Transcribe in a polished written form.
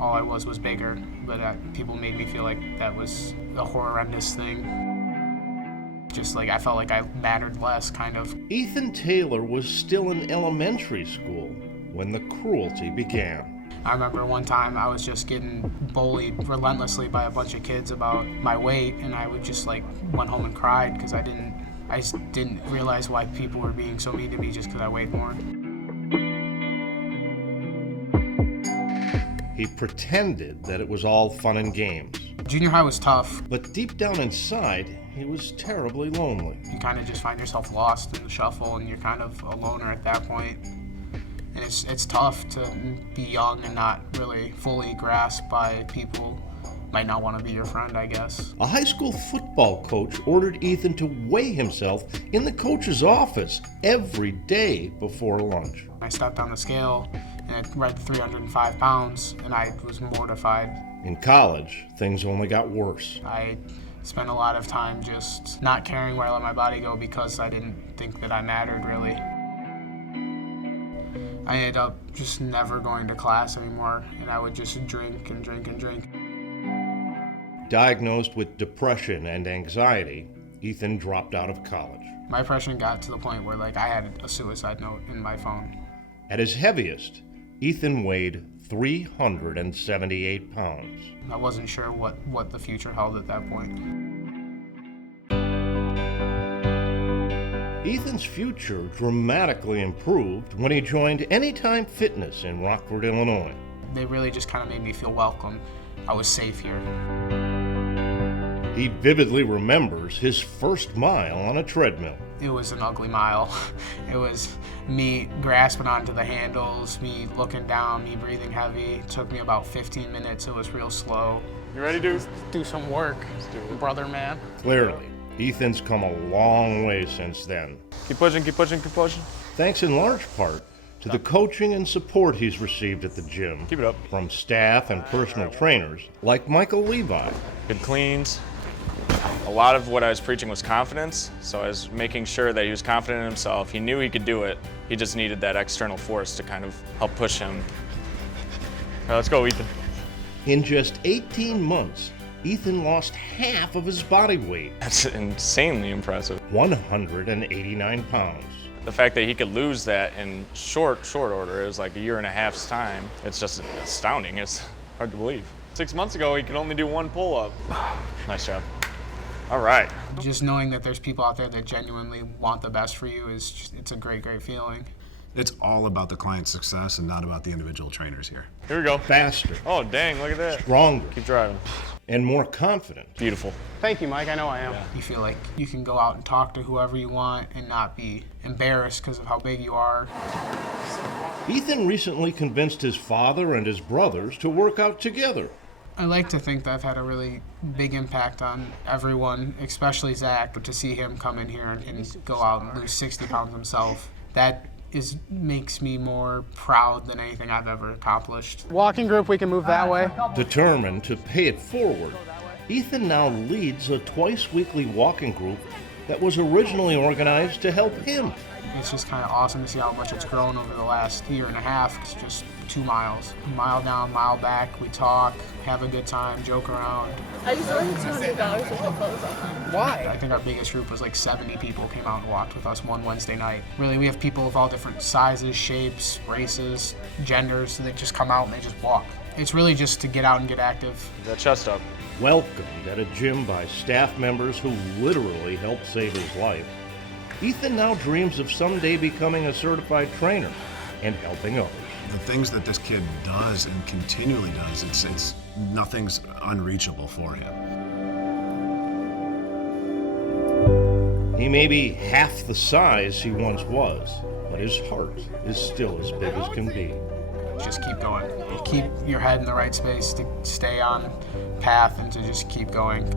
all I was bigger, but people made me feel like that was a horrendous thing. Just like I felt like I mattered less, kind of. Ethan Taylor was still in elementary school when the cruelty began. I remember one time I was just getting bullied relentlessly by a bunch of kids about my weight, and I would just went home and cried because I just didn't realize why people were being so mean to me just because I weighed more. He pretended that it was all fun and games. Junior high was tough. But deep down inside, he was terribly lonely. You kind of just find yourself lost in the shuffle, and you're kind of a loner at that point. And it's tough to be young and not really fully grasped by people. Might not want to be your friend, I guess. A high school football coach ordered Ethan to weigh himself in the coach's office every day before lunch. I stepped on the scale and it read 305 pounds, and I was mortified. In college, things only got worse. I spent a lot of time just not caring where I let my body go because I didn't think that I mattered, really. I ended up just never going to class anymore, and I would just drink and drink and drink. Diagnosed with depression and anxiety, Ethan dropped out of college. My depression got to the point where I had a suicide note in my phone. At his heaviest, Ethan weighed 378 pounds. I wasn't sure what the future held at that point. Ethan's future dramatically improved when he joined Anytime Fitness in Rockford, Illinois. They really just kind of made me feel welcome. I was safe here. He vividly remembers his first mile on a treadmill. It was an ugly mile. It was me grasping onto the handles, me looking down, me breathing heavy. It took me about 15 minutes. It was real slow. You ready, dude? Do some work, brother man. Clearly, Ethan's come a long way since then. Keep pushing, keep pushing, keep pushing. Thanks in large part to the coaching and support he's received at the gym. Keep it up. From staff and personal trainers like Michael Levi. Good cleans. A lot of what I was preaching was confidence, so I was making sure that he was confident in himself. He knew he could do it. He just needed that external force to kind of help push him. All right, let's go, Ethan. In just 18 months, Ethan lost half of his body weight. That's insanely impressive. 189 pounds. The fact that he could lose that in short order, it was like a year and a half's time. It's just astounding. It's hard to believe. 6 months ago, he could only do one pull-up. Nice job. All right. Just knowing that there's people out there that genuinely want the best for you it's a great, great feeling. It's all about the client's success and not about the individual trainers here. Here we go. Faster. Oh, dang, look at that. Stronger. Keep driving. And more confident. Beautiful. Thank you, Mike. I know I am. Yeah. You feel like you can go out and talk to whoever you want and not be embarrassed because of how big you are. Ethan recently convinced his father and his brothers to work out together. I like to think that I've had a really big impact on everyone, especially Zach, but to see him come in here and go out and lose 60 pounds himself, that makes me more proud than anything I've ever accomplished. Walking group, we can move that way. Determined to pay it forward, Ethan now leads a twice-weekly walking group that was originally organized to help him. It's just kind of awesome to see how much it's grown over the last year and a half. It's just 2 miles. A mile down, mile back. We talk, have a good time, joke around. I just ordered $200 worth of clothes on. Why? I think our biggest group was 70 people came out and walked with us one Wednesday night. Really, we have people of all different sizes, shapes, races, genders, so they just come out and they just walk. It's really just to get out and get active. Get that chest up. Welcomed at a gym by staff members who literally helped save his life, Ethan now dreams of someday becoming a certified trainer and helping others. The things that this kid does and continually does, it's nothing's unreachable for him. He may be half the size he once was, but his heart is still as big as can be. Just keep going. Keep your head in the right space to stay on path and to just keep going.